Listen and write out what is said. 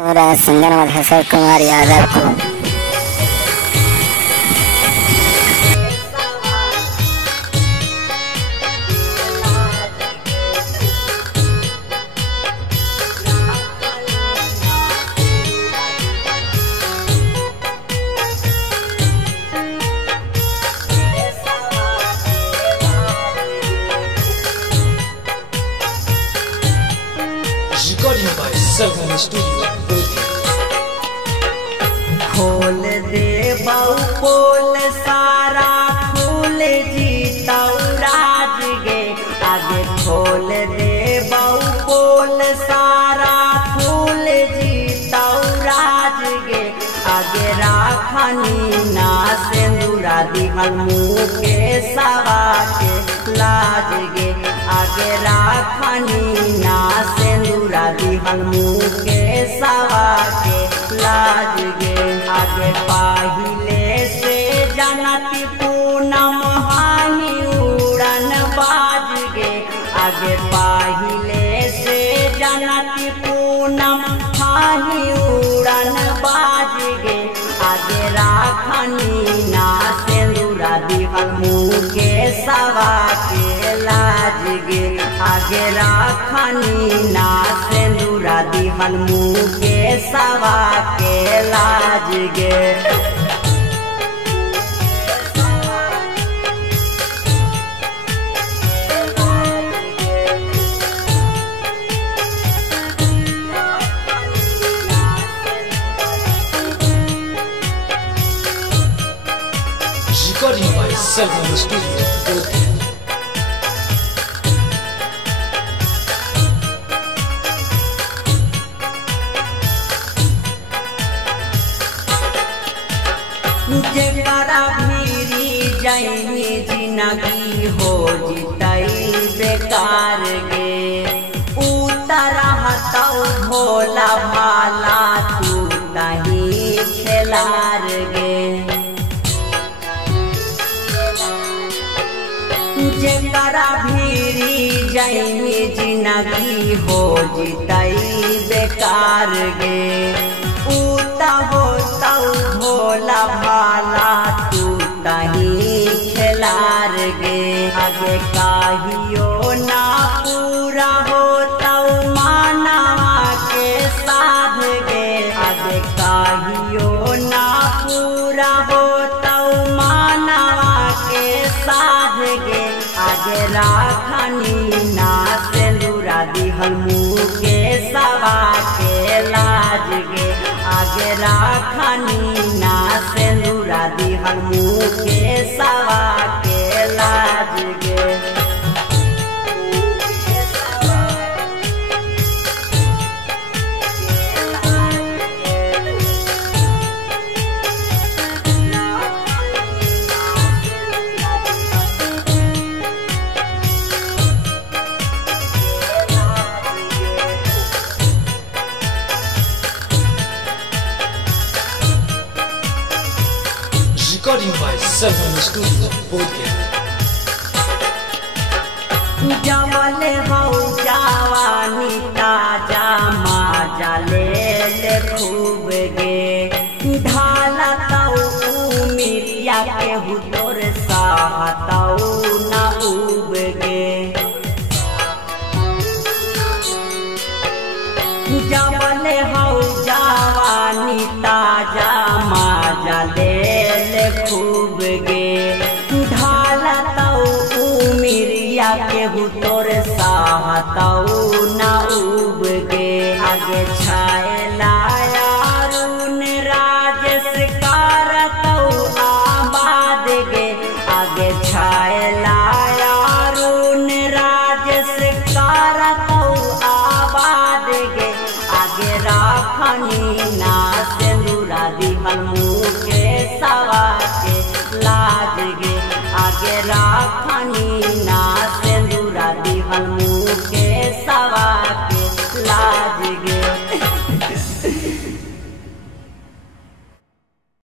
हो रहा है सिंगर मधेश्वर कुमार यादव को। Recording by Selvan Studio. खोल दे बाऊ पोल सारा खोल जीता राज गे, आगे खोल दे बाऊ पोल सारा खोल जीता राज गे, आगे राखनी ना सिंदूरा दिहल मुँह के सवा के लाज गे, आगे राखनी ना सिंदूरा दिहल मुँह के सवा के लाज गे, आगे पाहिले से जनती पूनम हानि उड़न बाज गे, आगे पाहिले से जनती पूनम हानि उड़न बाज गे, आगे राखनी ना सिंदूरा दिहल मुँह के सवा के लाज गे, आगे राखनी ना सिंदूरा दिहल मुँह के सवा के लाज गे। Recording by Selvan Studio. जेकरा भीरी जैनी जिंदगी हो जितई बेकार गे, उतरा हतौ भोला भाला तू तही खेलार गे, जेकरा भीरी जैनी जिंदगी हो जितई बेकार गे, उता हो तौ भोला भाला तू तही खेलार गे, आगे काहियो ना पूरा हो तौ मानवा के साध गे, आगे काहियो ना पूरा हो तौ मानवा के साध गे, आगे राखनी ना सिंदूरा दिहल मुँह के सवा के लाज गे, आगे राखनी ना सिंदूरा दिहल मुँह के सवा के लाज गे। Recording by Selvan Studio. जमल हौ जवानी ताजा माजा ले खूब गे, ढाला तौ मिरिया के हुतोर सहतौ न उब गे, जमल हौ जवानी ताजा माजा ले खूब गे, ढाला तौ मिरिया के हुतोर सहतौ न उब गे, आगे छायला अरुण राजेश करतौ आबाद गे, आगे छायला अरुण राजेश करतौ आबाद गे, आगे राखनी ना सिंदूरा दिहल मुँह के सवा के लाज गे, आगे राखनी ना